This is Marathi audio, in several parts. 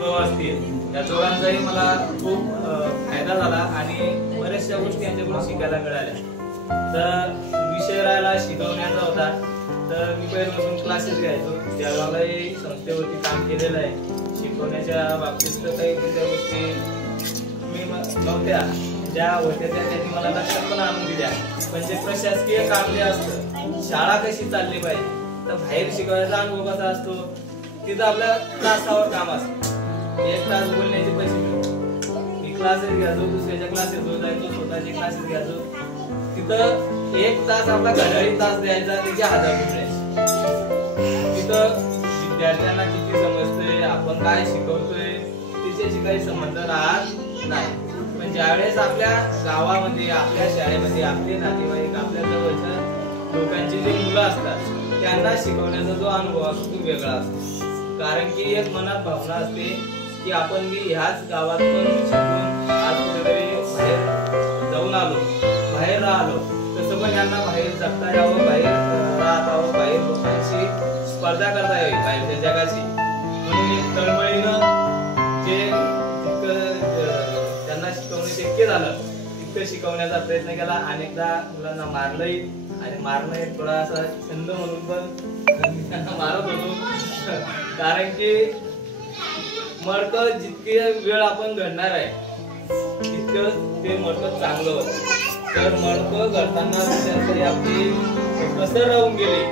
अनुभव असतील या दोघांचाही मला खूप फायदा झाला आणि बऱ्याचशा गोष्टी यांच्याकडून शिकायला मिळाल्या. तर विषय राहिला शिकवण्याचा होता. तर मी पहिल्यापासून क्लासेस घ्यायचो. जळगावलाही संस्थेवरती काम केलेलं आहे. शिकवण्याच्या बाबतीत तर काही कोणत्या गोष्टी मी नव्हत्या ज्या होत्या त्या त्यांनी मला लक्षात पण आणून दिल्या. म्हणजे प्रशासकीय काम जे असतं, शाळा कशी चालली पाहिजे, तर बाहेर शिकवायचा अनुभव कसा असतो, तिथं आपल्या तासावर काम असतं. 1 तास बोलण्याचे पैसे मिळतो. मी क्लासेस घ्यायचो, दुसऱ्याच्या क्लासेस जायचो, स्वतःचे क्लासेस घ्यायचो. तिथं 1 तास आपला घड्याळी तास द्यायचा, त्याचे 1000 रुपये. तिथं विद्यार्थ्यांना किती समजतंय, आपण काय शिकवतोय तिच्याशी काही संबंध राहत नाही. पण ज्यावेळेस आपल्या गावामध्ये, आपल्या शाळेमध्ये आपले नातेवाईक, आपल्या जवळच्या लोकांची जी मुलं असतात त्यांना शिकवण्याचा जो अनुभव असतो तो वेगळा असतो. कारण की एक मनात भावना असते की आपण मी ह्याच गावातून शिकून आज कुठेतरी बाहेर जाऊन आलो, बाहेर राहिलो, तसं पण यांना बाहेर जगता यावं, बाहेर राहत यावं, बाहेर लोकांशी स्पर्धा करता यावी बाहेरच्या जगाशी. म्हणून एक तळमळीनं जे त्यांना शिकवणं शक्य झालं तितकं शिकवण्याचा प्रयत्न केला. अनेकदा मुलांना मारलंही आणि मारणं एक थोडासा छंद म्हणून पण त्यांना मारत होतो. कारण की मडकं जितके वेळ आपण घडणार आहे तितकं ते मडकं चांगलं होतं. तर मडकं घडताना जरी आपली कसर राहून गेली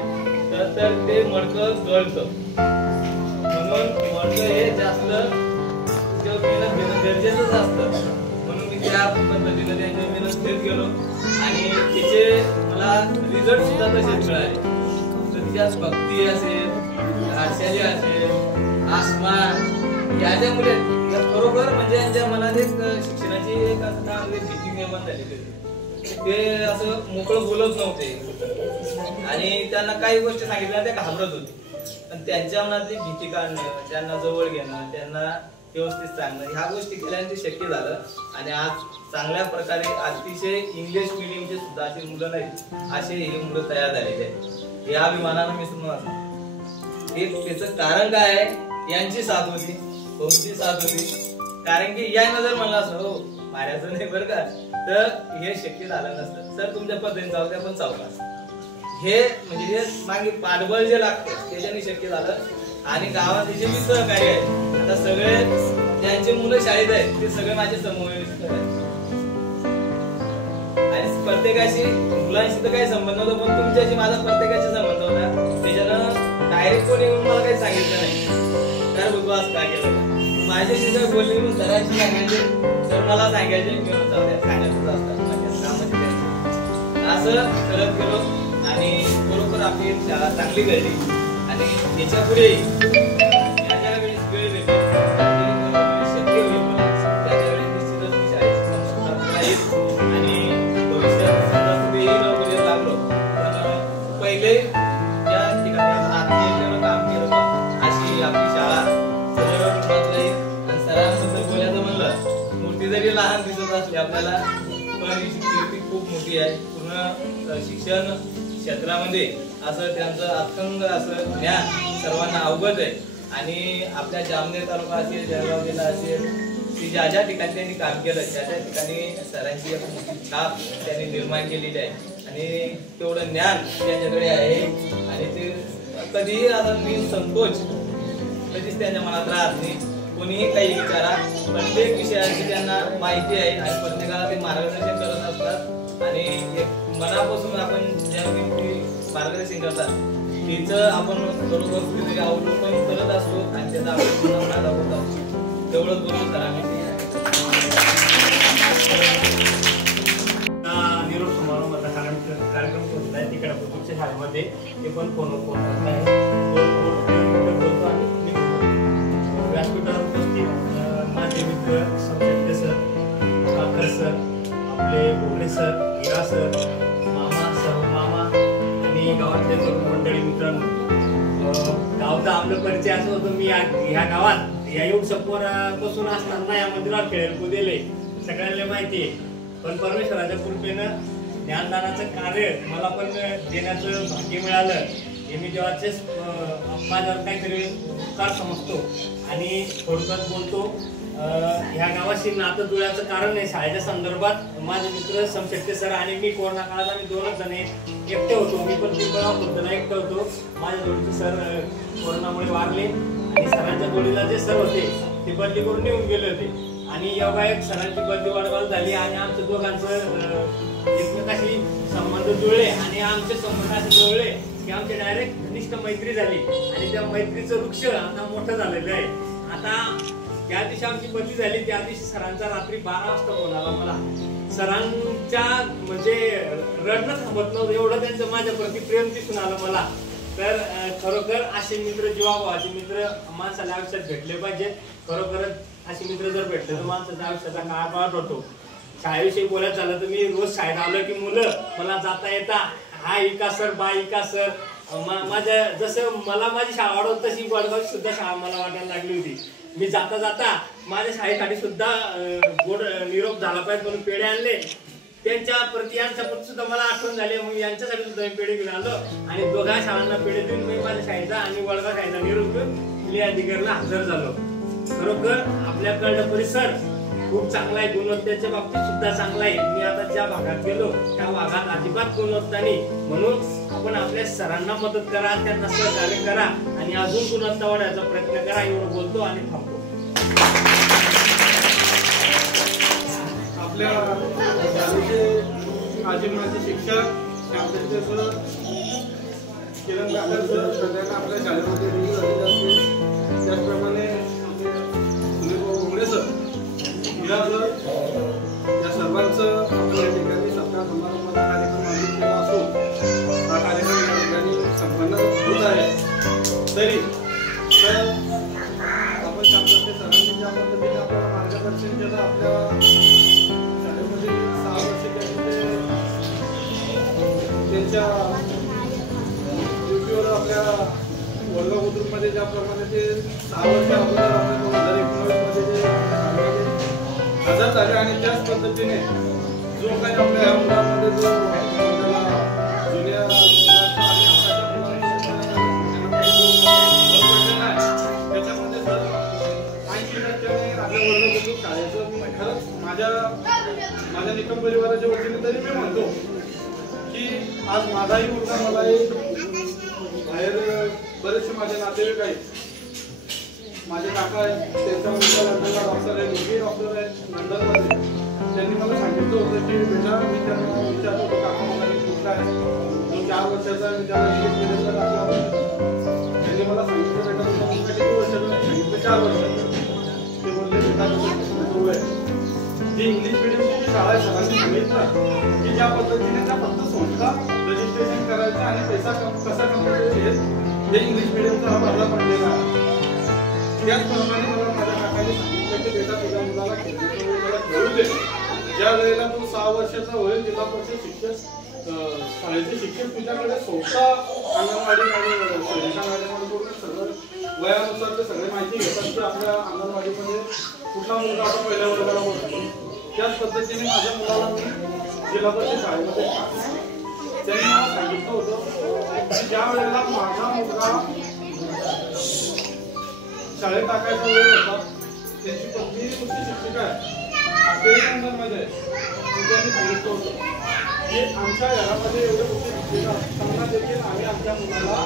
तर ते मडकं जळतं. म्हणून मडकं हे जास्त मेहनत घेणं गरजेचंच असतं. म्हणून मी त्या पद्धतीने त्यांच्या मेहनत घेत गेलो आणि तिचे मला रिझल्ट सुद्धा तसेच मिळाले. तर तिच्यात भक्ती असेल, आरशाली असेल, आसमान, या ज्या मुले खरोखर म्हणजे यांच्या मनात एक शिक्षणाची एक भीती निर्माण झालेली होती. ते असं मोकळं बोलत नव्हते आणि त्यांना काही गोष्टी सांगितल्या त्या घाबरत होते. पण त्यांच्या मनातली भीती काढणं, त्यांना जवळ घेणं, त्यांना व्यवस्थित सांगणं, ह्या गोष्टी केल्याने ते शक्य झालं. आणि आज चांगल्या प्रकारे अतिशय इंग्लिश मिडियमचे सुद्धा असे मुलं नाहीत, असे हे मुलं तयार झालेले आहेत. या अभिमानानं मी समजतो. त्याचं कारण काय आहे? यांची साथ होती. कोणती साथ होती? कारण की यानं जर म्हणलं असं हो मारायचं नाही बरं का, तर हे शक्य झालं नसतं. सर तुमच्या पद्धतीने चालू द्या पण चालू हे म्हणजे मागे पाठबळ जे लागतं त्याच्याने शक्य झालं. आणि गावात जे मी सहकारी आहे, आता सगळे ज्यांचे मुलं शाळेत आहेत ते सगळे माझे समवयस्क आहेत. आणि प्रत्येकाशी मुलांशी तर काही संबंध नव्हता, पण तुमच्याशी माझा प्रत्येकाशी संबंध होता. त्याच्यानं डायरेक्ट कोणी येऊन मला काही सांगितलं नाही तर बघू आज काय केलं. माझ्याशी जर बोलले म्हणून सरांशी सांगायचे, तर मला सांगायचे मी सांगायचं असतात माझ्या कामाची. असं करत गेलो आणि बरोबर आपली शाळा चांगली घडली. आणि त्याच्या पुढे ज्या वेळेस वेळ भेटेल शक्य होईल त्याच्या वेळेस निश्चितच मी शाळेची संस्था राहील आणि भविष्यात कुठेही नोकरीला लागलो पण पहिले ज्या ठिकाणी आत्मीयतेनं काम केलं अशी आपली शाळा सदैव कुटुंबात राहील. आणि सरांबद्दल बोलायचं म्हणलं, मूर्ती जरी लहान दिसत असली आपल्याला पण ही कीर्ती खूप मोठी आहे. पूर्ण शिक्षण क्षेत्रामध्ये असं त्यांचं अखंड असं ज्ञान सर्वांना अवगत आहे. आणि आपल्या जामनेर तालुका असेल, जळगाव जिल्हा असेल, ती ज्या ज्या ठिकाणी त्यांनी काम केलं त्या त्या ठिकाणी सरांची एक मोठी छाप त्यांनी निर्माण केलेली आहे. आणि तेवढं ज्ञान त्यांच्याकडे आहे. आणि ते कधीही आता मी संकोच कधीच त्यांच्या मनात राहत नाही. कोणीही काही विचारा, प्रत्येक विषयाची त्यांना माहिती आहे आणि प्रत्येकाला ते मार्गदर्शन करत असतात. आणि एक मनापासून आपण ज्या व्यक्ती मार्गदर्शन करतात तिचं आपण बरोबर कुठेतरी अवलोकन करत असतो आणि त्याचा आपण फायदा होत असतो. तेवढंच बोलून सर आम्ही निरोप समारंभाचा कार्यक्रम होत आहे तिकडे पुढच्या शाळेमध्ये. ते पण फोनवर फोन करत आहे. बोलतो आणि व्यासपीठावर उपस्थित माझे मित्र संक्षिप्त सर, काकर सर, आपले भोगणे सर, हिरा सर, मामा, सर्व मामा आणि गावातले सर्व मंडळी मित्रांनो, गावचा आपलं परिचय असं होतं. मी ह्या गावात या येऊन सपोर बसून असताना या मंदिरात खेळ कुदेले सगळ्यांना माहिती आहे. पण परमेश्वराच्या कृपेनं ज्ञानदानाचं कार्य मला पण देण्याचं भाग्य मिळालं. हे मी जेव्हा माझ्यावर काहीतरी उपकार समजतो आणि थोडक्यात बोलतो. ह्या गावाशी नातं जुळण्याचं कारण आहे शाळेच्या संदर्भात माझे मित्र समशेट्टे सर आणि मी कोरोना काळात आम्ही 2च जण एकटे होतो. मी पण पिंपळगाव खुर्दला एकटे होतो. माझ्या जोडीचे सर कोरोनामुळे वारले आणि सरांच्या जोडीला जे सर होते ते बदली करून निघून गेले होते आणि योगायोग सरांची बदली वाढवायला झाली आणि आमच्या दोघांचं एकमेकाशी संबंध जुळले आणि आमचे संबंध असे जुळले की आमची डायरेक्ट घनिष्ठ मैत्री झाली आणि त्या मैत्रीचं वृक्ष आता मोठं झालेलं आहे. आता ज्या दिवशी आमची बदली झाली त्या दिवशी सरांचा रात्री 12 वाजता फोन आला मला. सरांच्या म्हणजे रडणं थांबत नव्हतं एवढं त्यांचं माझ्याप्रती प्रेम दिसून आलं मला. तर खरोखर असे मित्र जीवाभावाचे मित्र माणसाला आयुष्यात भेटले पाहिजेत. खरोखरच असे मित्र जर भेटले तर माणसाच्या आयुष्याचा काळ पाहत होतो. शाळेविषयी बोलायचं झालं तर मी रोज शाळेत आलो की मुलं मला जाता येता हा इका सर बा इका सर. माझ्या जसं मला माझी शाळा वाढवत तशी वडगाव सुद्धा शाळा मला वाटायला लागली होती. मी जाता जाता माझ्या शाळेसाठी सुद्धा गोड निरोप झाला पाहिजे म्हणून पेढे आणले. त्यांच्या प्रति यांच्या प्रति सुद्धा मला आठवण झाली. मग यांच्यासाठी सुद्धा मी पेढे घेऊन आलो आणि दोघा शाळांना पेढे देऊन मी माझ्या शाळेचा आणि वडगाव शाळेचा निरोप घेऊन जिल्हाधिकाऱ्याला हजर झालो. खरोखर आपल्याकडलं परिसर खूप चांगला आहे. गुणवत्तेच्या बाबतीत सुद्धा चांगला आहे. मी आता ज्या भागात गेलो त्या भागात अजिबात गुणवत्ता नाही. म्हणून आपण आपल्या सरांना मदत करा, त्यांना सहकार्य करा आणि अजून गुणवत्ता वाढवायचा प्रयत्न करा. एवढं बोलतो आणि थांबतो. आपल्या शाळेचे आजीमाजी शिक्षक किरण काका सर सगळ्यांना आपल्या शाळेमध्ये रुजू झालेले असते. त्याचप्रमाणे सुनील घोंगडे सर या सर्वांचं आपल्या या ठिकाणी सत्कार समारंभाचा कार्यक्रम आयोजित केला असून हा कार्यक्रम या ठिकाणी संपन्न होत आहे. तरी तर आपण शामदास सरांनी ज्या पद्धतीने आपल्याला मार्गदर्शन केलं आपल्या शाळेमध्ये 6 वर्ष त्यांच्या ड्युटीवर आपल्या वडगाव बुद्रुकमध्ये ज्याप्रमाणे ते 6 वर्ष अगोदर आपल्या 2019 मध्ये जे हजर झाले आणि त्याच पद्धतीने जो काही आपल्या ह्या मुलांमध्ये जो जुन्या त्याच्यामध्ये जर 80% आपल्या वर्ग शाळेचं खरंच माझ्या निकम परिवाराच्या वतीने तरी मी म्हणतो की आज माझाही मुलगा मलाही बाहेर बरेचसे माझे नातेवाईक आहेत. माझे काका आहेत त्यांचा मुलगा लंडनला डॉक्टर आहे, मुलगी डॉक्टर आहे लंडनमध्ये. त्यांनी मला सांगितलं होतं की बेटा मी त्यांना विचारलं होतं काका मला एक मुलगा आहे जो 4 वर्षाचा मी त्याला इंग्लिश मिडियमला टाकला होता. त्यांनी मला सांगितलं बेटा तुझा मुलगा किती वर्षाचा? सांगितलं 4 वर्षाचा. ते बोलले बेटा तुझं आहे जी इंग्लिश मिडियमची शाळा आहे सरांनी सांगितलं की ज्या पद्धतीने त्या फक्त संस्था रजिस्ट्रेशन करायचं आणि पैसा कसा कमवायचा हे इंग्लिश मिडियमचा हा भरला पडलेला आहे. त्याचप्रमाणे मला माझ्या काकाने सांगितलं की बेटा तुझ्या मुलाला खेळू दे. ज्या वेळेला तू 6 वर्षाचा होईल जिल्हा परिषद शिक्षक शाळेचे शिक्षक तुझ्याकडे स्वतः अंगणवाडीमध्ये सगळं वयानुसार ते सगळे माहिती घेतात की आपल्या अंगणवाडीमध्ये कुठला मुलगा आता पहिल्या वर्गाला बसतो. त्याच पद्धतीने माझ्या मुलाला मी जिल्हा परिषद शाळेमध्ये टाकलं. त्यांनी मला सांगितलं होतं की ज्या वेळेला माझा मुलगा शाळेत टाकायचा वेळ होता त्यांची पत्नी उच्च शिक्षिका आहे मध्ये त्यांनी सांगितलं होतं की आमच्या घरामध्ये एवढे उच्च शिक्षिका असताना देखील आम्ही आमच्या मुलाला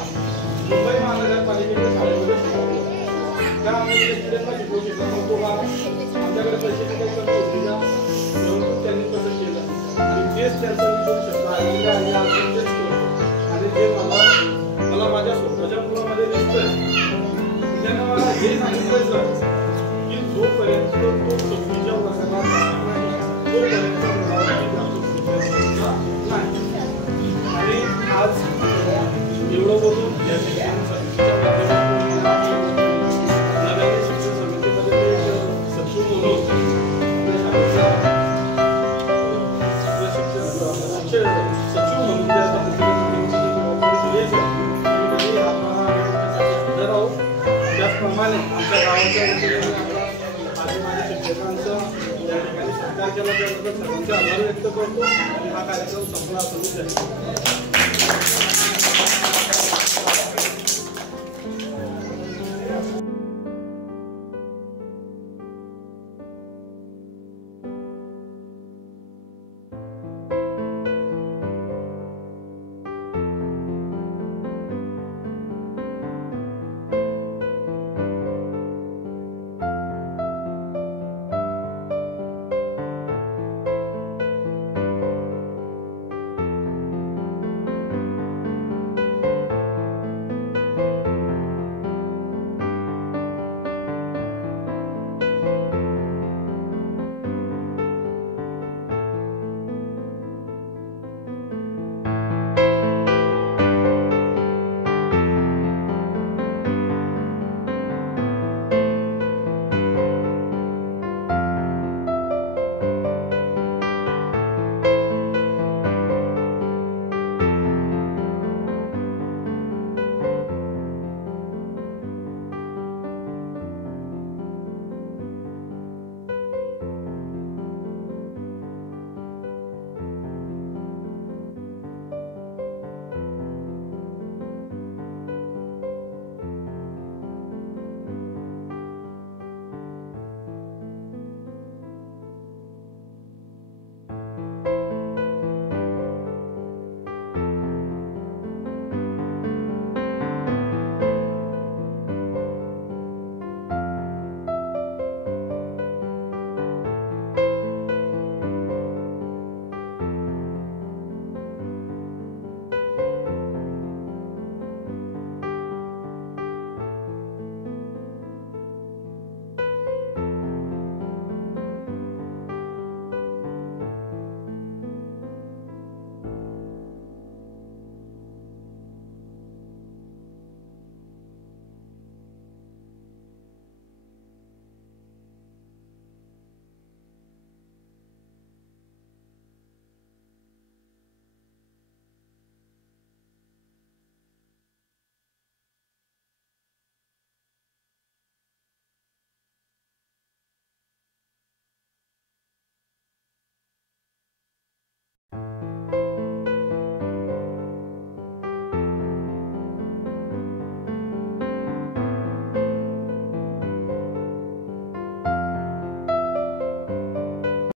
मुंबई महानगरपालिकेच्या शाळेमध्ये शिकवतो. त्या आम्ही स्टुडंटला शिकवू शकत नव्हतो का आमच्याकडे पैसे काही कमी होते का म्हणून त्यांनी तसं केलं आणि तेच त्यांचा विषय शब्द आहे आणि ते मला माझ्या स्वतःच्या मुलामध्ये दिसतंय. त्यांना मला हे सांगितलं सर की जोपर्यंत तो 26च्या वर्षाला तोपर्यंत आणि आज एवढं बोलून नव्याने शिक्षण समितीमध्ये सचिव म्हणून सचिव म्हणून त्या त्याचप्रमाणे आमच्या गावाच्या वतीने माझ्या शिक्षकांचं या ठिकाणी सत्कार केला त्याबद्दल सर्वांचे आभार व्यक्त करतो आणि हा कार्यक्रम संपला असं